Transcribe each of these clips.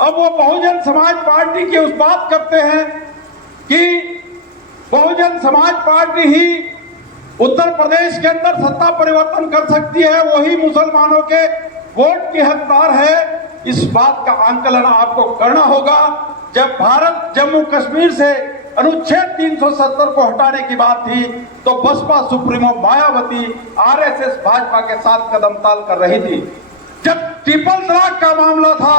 अब वो बहुजन समाज पार्टी की उस बात करते हैं कि बहुजन समाज पार्टी ही उत्तर प्रदेश के अंदर सत्ता परिवर्तन कर सकती है, वही मुसलमानों के वोट की हकदार है। इस बात का आंकलन आपको करना होगा। जब भारत जम्मू कश्मीर से अनुच्छेद 370 को हटाने की बात थी तो बसपा सुप्रीमो मायावती आरएसएस भाजपा के साथ कदम ताल कर रही थी। जब ट्रिपल तलाक का मामला था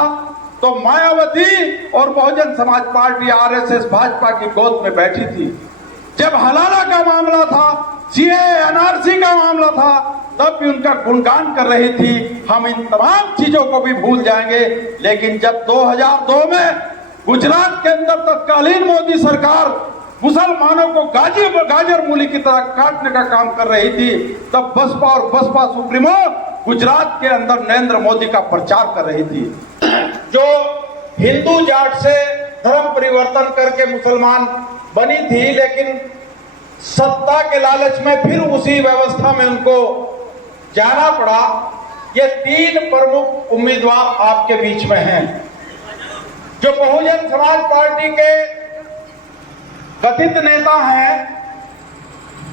तो मायावती और बहुजन समाज पार्टी आरएसएस भाजपा की गोद में बैठी थी। जब हलाला का मामला था, सीएए एनआरसी का मामला था, तब भी उनका गुणगान कर रही थी। हम इन तमाम चीजों को भी भूल जाएंगे। लेकिन जब 2002 में गुजरात के अंदर तत्कालीन मोदी सरकार मुसलमानों को गाजर मूली की तरह काटने का काम कर रही थी, तब बसपा और बसपा सुप्रीमो गुजरात के अंदर नरेंद्र मोदी का प्रचार कर रही थी। जो हिंदू जाट से धर्म परिवर्तन करके मुसलमान बनी थी, लेकिन सत्ता के लालच में फिर उसी व्यवस्था में उनको जाना पड़ा। ये तीन प्रमुख उम्मीदवार आपके बीच में हैं। जो बहुजन समाज पार्टी के कथित नेता हैं,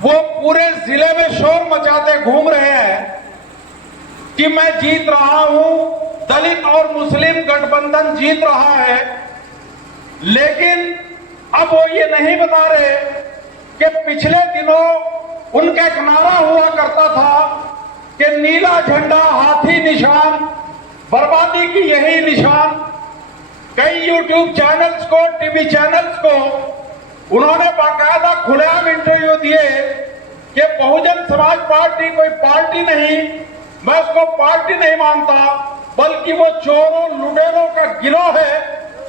वो पूरे जिले में शोर मचाते घूम रहे हैं कि मैं जीत रहा हूं, दलित और मुस्लिम गठबंधन जीत रहा है। लेकिन अब वो ये नहीं बता रहे कि पिछले दिनों उनका एक नारा हुआ करता था कि नीला झंडा हाथी निशान, बर्बादी की यही निशान। कई यूट्यूब चैनल्स को, टीवी चैनल्स को उन्होंने बाकायदा खुलेआम इंटरव्यू दिए कि बहुजन समाज पार्टी कोई पार्टी नहीं, मैं उसको पार्टी नहीं मानता, बल्कि वो चोरों लुटेरों का गिरोह है।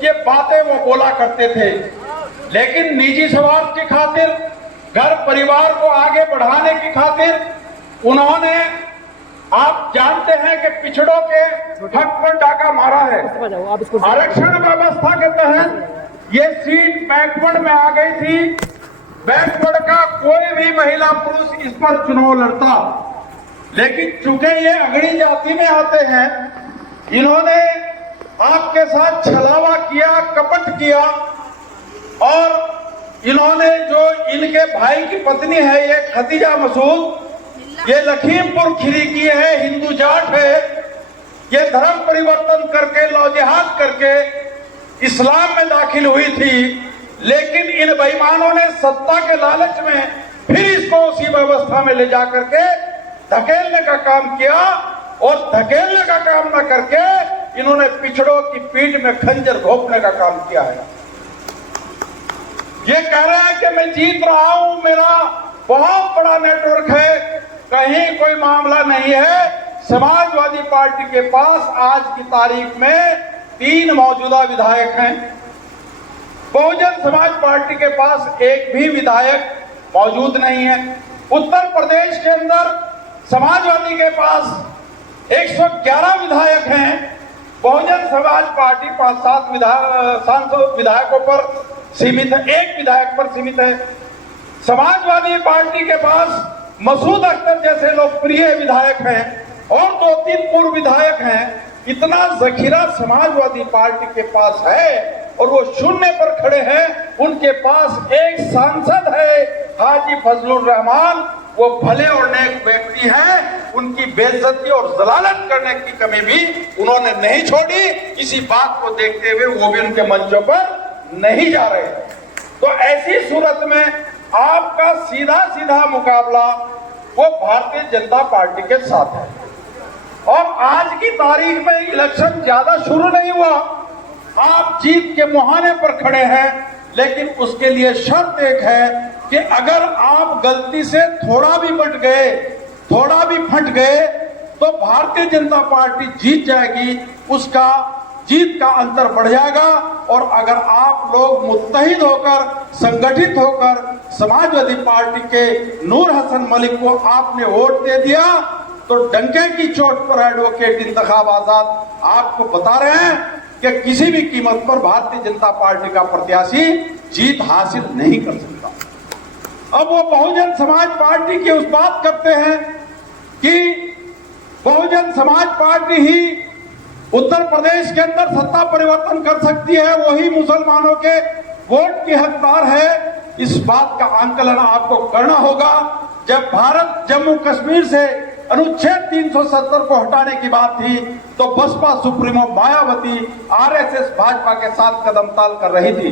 ये बातें वो बोला करते थे। लेकिन निजी स्वार्थ की खातिर, घर परिवार को आगे बढ़ाने की खातिर उन्होंने, आप जानते हैं कि पिछड़ों के हक पर डाका मारा है। आरक्षण व्यवस्था के तहत ये सीट बैकवर्ड में आ गई थी। बैकवर्ड का कोई भी महिला पुरुष इस पर चुनाव लड़ता, लेकिन चूंकि ये अगड़ी जाति में आते हैं, इन्होंने आपके साथ छलावा किया, कपट किया। और इन्होंने जो इनके भाई की पत्नी है, ये खतीजा मसूद, ये लखीमपुर खीरी की है, हिंदू जाट है। ये धर्म परिवर्तन करके, लौ जिहाद करके इस्लाम में दाखिल हुई थी। लेकिन इन बेईमानों ने सत्ता के लालच में फिर इसको उसी व्यवस्था में ले जा करके धकेलने का काम किया। और धकेलने का काम न करके इन्होंने पिछड़ों की पीठ में खंजर घोंपने का काम किया है। ये कह रहे हैं कि मैं जीत रहा हूं, मेरा बहुत बड़ा नेटवर्क है। कहीं कोई मामला नहीं है। समाजवादी पार्टी के पास आज की तारीख में 3 मौजूदा विधायक हैं। बहुजन समाज पार्टी के पास एक भी विधायक मौजूद नहीं है। उत्तर प्रदेश के अंदर समाजवादी के पास 111 विधायक हैं। बहुजन समाज पार्टी 5-7 सांसद विधायकों पर सीमित है, एक विधायक पर सीमित है। समाजवादी पार्टी के पास मसूद अख्तर जैसे लोकप्रिय विधायक हैं और 2-3 पूर्व विधायक हैं। इतना जखीरा समाजवादी पार्टी के पास है और वो शून्य पर खड़े हैं। उनके पास एक सांसद है, हाजी फजलुर रहमान। वो भले और नेक व्यक्ति हैं, उनकी बेइज्जती और जलालत करने की कमी भी उन्होंने नहीं छोड़ी। इसी बात को देखते हुए वो भी उनके मंचों पर नहीं जा रहे। तो ऐसी सूरत में आपका सीधा सीधा मुकाबला वो भारतीय जनता पार्टी के साथ है। और आज की तारीख में इलेक्शन ज्यादा शुरू नहीं हुआ, आप जीत के मुहाने पर खड़े हैं। लेकिन उसके लिए शर्त एक है कि अगर आप गलती से थोड़ा भी बट गए, थोड़ा भी फट गए, तो भारतीय जनता पार्टी जीत जाएगी, उसका जीत का अंतर बढ़ जाएगा। और अगर आप लोग मुत्तहिद होकर, संगठित होकर समाजवादी पार्टी के नूर हसन मलिक को आपने वोट दे दिया, तो डंके की चोट पर एडवोकेट इंतखाब आजाद आपको बता रहे हैं कि किसी भी कीमत पर भारतीय जनता पार्टी का प्रत्याशी जीत हासिल नहीं कर सकता। अब वो बहुजन समाज पार्टी की उस बात करते हैं कि बहुजन समाज पार्टी ही उत्तर प्रदेश के अंदर सत्ता परिवर्तन कर सकती है, वही मुसलमानों के वोट की हकदार है। इस बात का आंकलन आपको करना होगा। जब भारत जम्मू कश्मीर से अनुच्छेद 370 को हटाने की बात थी तो बसपा सुप्रीमो मायावती आरएसएस भाजपा के साथ कदम ताल कर रही थी।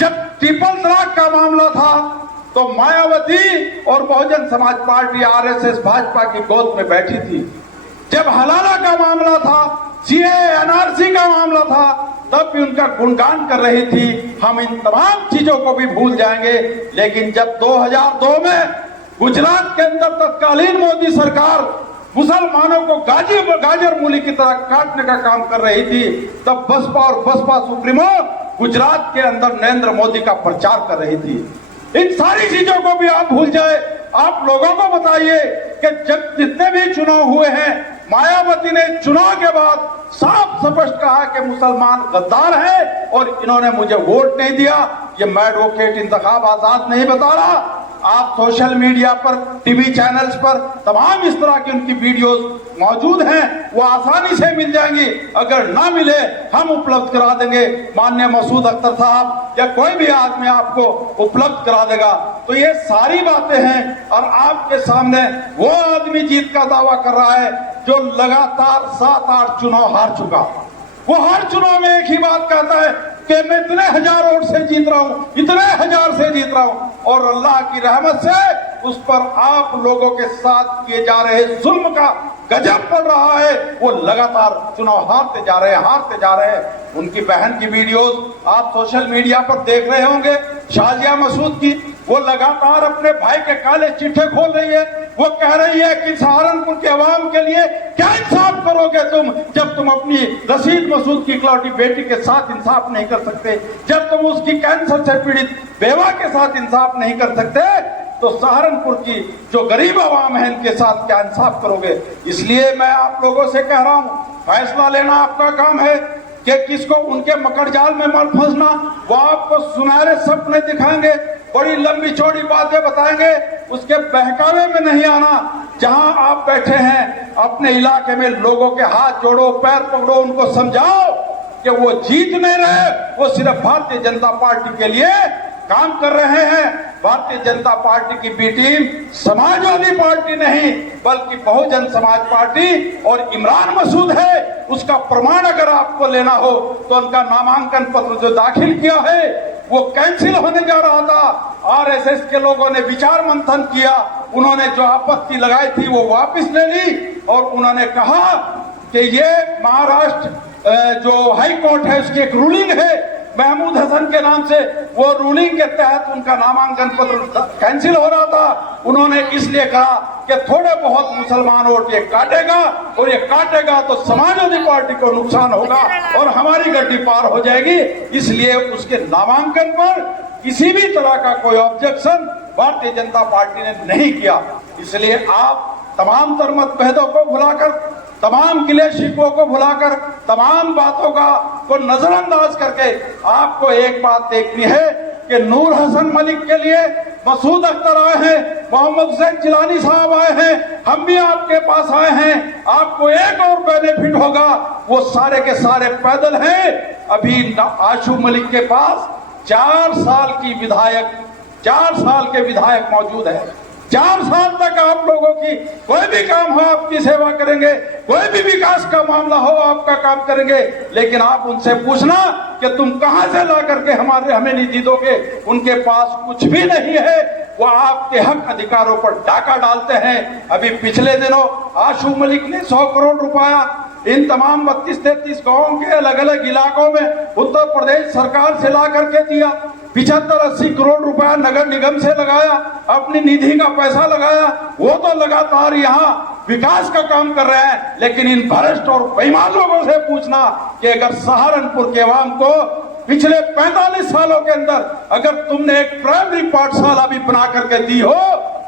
जब ट्रिपल तलाक का मामला था तो मायावती और बहुजन समाज पार्टी आरएसएस भाजपा की गोद में बैठी थी। जब हलाला का मामला था, सीएए एनआरसी का मामला था, तब भी उनका गुणगान कर रही थी। हम इन तमाम चीजों को भी भूल जाएंगे। लेकिन जब 2002 में गुजरात के अंदर तत्कालीन मोदी सरकार मुसलमानों को गाजर मूली की तरह काटने का काम कर रही थी, तब बसपा और बसपा सुप्रीमो गुजरात के अंदर नरेंद्र मोदी का प्रचार कर रही थी। इन सारी चीजों को भी आप भूल जाए। आप लोगों को बताइए कि जब जितने भी चुनाव हुए हैं, मायावती ने चुनाव के बाद साफ स्पष्ट कहा कि मुसलमान गद्दार हैं और इन्होंने मुझे वोट नहीं दिया। ये मैं एडवोकेट इंतखाब आजाद नहीं बता रहा। आप सोशल मीडिया पर, टीवी चैनल्स पर तमाम इस तरह की उनकी वीडियोस मौजूद हैं, वो आसानी से मिल जाएंगी। अगर ना मिले हम उपलब्ध करा देंगे। माननीय मसूद अख्तर साहब या कोई भी आदमी आपको उपलब्ध करा देगा। तो ये सारी बातें हैं और आपके सामने वो आदमी जीत का दावा कर रहा है जो लगातार 7-8 चुनाव हार चुका। वो हर चुनाव में एक ही बात कहता है कि मैं इतने हजार वोट से जीत रहा हूं, इतने हजार से जीत रहा हूं, और अल्लाह की रहमत से उस पर आप लोगों के साथ किए जा रहे जुल्म का गजब पड़ रहा है। वो लगातार चुनाव हारते जा रहे हैं। उनकी बहन की वीडियोस आप सोशल मीडिया पर देख रहे होंगे, शाजिया मसूद की। वो लगातार अपने भाई के काले चिट्ठे खोल रही है। वो कह रही है कि सहारनपुर के अवाम के लिए क्या इंसाफ करोगे तुम, जब तुम अपनी रशीद मसूद की इकलौती बेटी के साथ इंसाफ नहीं कर सकते, जब तुम उसकी कैंसर से पीड़ित बेवा के साथ इंसाफ नहीं कर सकते, तो सहारनपुर की जो गरीब आवाम है इनके साथ क्या इंसाफ करोगे। इसलिए मैं आप लोगों से कह रहा हूं, फैसला लेना आपका काम है कि किसको उनके मकड़जाल में मत फंसना। वो आपको सुनहरे सपने दिखाएंगे, बड़ी लंबी चौड़ी बातें बताएंगे, उसके बहकावे में नहीं आना। जहां आप बैठे हैं अपने इलाके में लोगों के हाथ जोड़ो, पैर पकड़ो, उनको समझाओ कि वो जीत नहीं रहे, वो सिर्फ भारतीय जनता पार्टी के लिए काम कर रहे हैं। भारतीय जनता पार्टी की बी टीम समाजवादी पार्टी नहीं बल्कि बहुजन समाज पार्टी और इमरान मसूद है। उसका प्रमाण अगर आपको लेना हो तो उनका नामांकन पत्र जो दाखिल किया है वो कैंसिल होने जा रहा था। आरएसएस के लोगों ने विचार मंथन किया, उन्होंने जो आपत्ति लगाई थी वो वापस ले ली और उन्होंने कहा कि ये महाराष्ट्र जो हाई कोर्ट है उसकी एक रूलिंग है महमूद हसन के नाम से, वो रूलिंग के तहत उनका नामांकन पत्र कैंसिल हो रहा था। उन्होंने इसलिए कहा कि थोड़े बहुत मुसलमान वोट ये काटेगा और ये काटेगा तो समाजवादी पार्टी को नुकसान होगा और हमारी गड्डी पार हो जाएगी। इसलिए उसके नामांकन पर किसी भी तरह का कोई ऑब्जेक्शन भारतीय जनता पार्टी ने नहीं किया। इसलिए आप तमाम तरमत भेदों को भुलाकर, तमाम गिले शिकवों को भुलाकर, तमाम बातों को नजरअंदाज करके आपको एक बात देखनी है कि नूर हसन मलिक के लिए मसूद अख्तर आए हैं, मोहम्मद हुसैन जिलानी साहब आए हैं, हम भी आपके पास आए हैं। आपको एक और बेनिफिट होगा, वो सारे के सारे पैदल हैं। अभी आशू मलिक के पास 4 साल के विधायक मौजूद है। 4 साल तक आप लोगों की कोई भी काम हो आपकी सेवा करेंगे, कोई भी विकास का मामला हो आपका काम करेंगे। लेकिन आप उनसे पूछना कि तुम कहां से ला करके हमें निधि दोगे। उनके पास कुछ भी नहीं है, वो आपके हक अधिकारों पर डाका डालते हैं। अभी पिछले दिनों आशू मलिक ने 100 करोड़ रुपया इन तमाम 32-33 गांवों के अलग अलग इलाकों में उत्तर प्रदेश सरकार से ला करके दिया। 75-80 करोड़ रुपया नगर निगम से लगाया, अपनी निधि का पैसा लगाया। वो तो लगातार यहाँ विकास का काम कर रहे हैं। लेकिन इन भ्रष्ट और बेईमान लोगों से पूछना कि अगर सहारनपुर के आवाम को पिछले 45 सालों के अंदर अगर तुमने एक प्राइमरी पाठशाला भी बना करके दी हो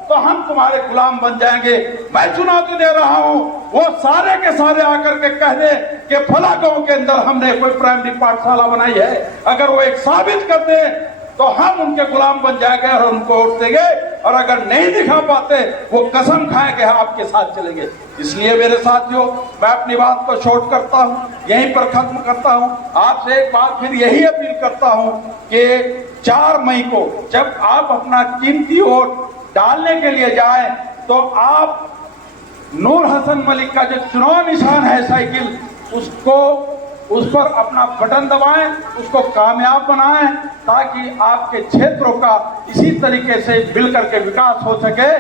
तो हम तुम्हारे गुलाम बन जाएंगे। मैं चुनौती दे रहा हूं, वो सारे के सारे आकर के कह दे कि फला गांव के अंदर हमने कोई प्राइमरी पाठशाला बनाई है। अगर वो एक साबित कर दे तो हम उनके गुलाम बन जाएंगे और उनको वोट देंगे। और अगर नहीं दिखा पाते वो कसम खाए कि आपके साथ चलेंगे। इसलिए मेरे साथियों, मैं अपनी बात को शॉर्ट करता हूं, यहीं पर खत्म करता हूं। आपसे एक बात फिर यही अपील करता हूं कि 4 मई को जब आप अपना कीमती वोट डालने के लिए जाएं तो आप नूर हसन मलिक का जो चुनाव निशान है साइकिल, उस पर अपना बटन दबाएं, उसको कामयाब बनाएं, ताकि आपके क्षेत्रों का इसी तरीके से मिलकर के विकास हो सके।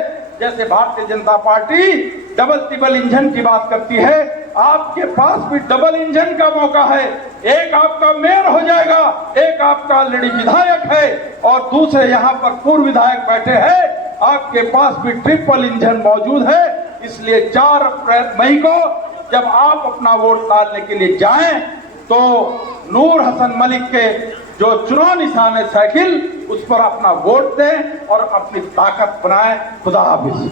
जैसे Bharatiya Janata party double triple engine की बात करती है, आपके पास भी डबल इंजन का मौका है। एक आपका मेयर हो जाएगा, एक आपका ऑलरेडी विधायक है और दूसरे यहाँ पर पूर्व विधायक बैठे हैं। आपके पास भी ट्रिपल इंजन मौजूद है। इसलिए 4 मई को जब आप अपना वोट डालने के लिए जाएं तो नूर हसन मलिक के जो चुनाव निशान है साइकिल, उस पर अपना वोट दें और अपनी ताकत बनाएं। खुदा हाफिज।